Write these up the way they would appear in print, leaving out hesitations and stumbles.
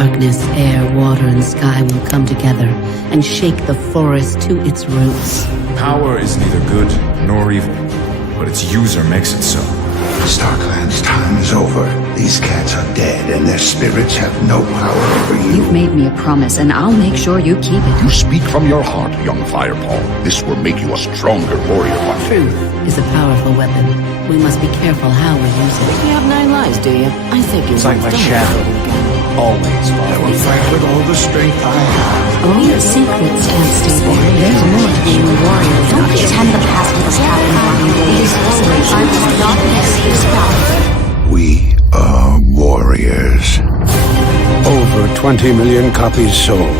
Darkness, air, water, and sky will come together and shake the forest to its roots. Power is neither good nor evil, but its user makes it so. StarClan's time is over. These cats are dead, and their spirits have no power over you. You've made me a promise, and I'll make sure you keep it. You speak from your heart, young Firepaw. This will make you a stronger warrior one day. Truth is a powerful weapon. We must be careful how we use it. You have 9 lives, do you? I think you're like my shadow. Always I follow will fight with all the strength I have. Only the secrets can't stay there. There's more to being a warrior. Don't pretend the past was happening on days. We are warriors. Over 20 million copies sold.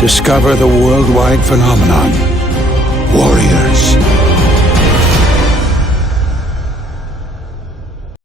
Discover the worldwide phenomenon. Warriors.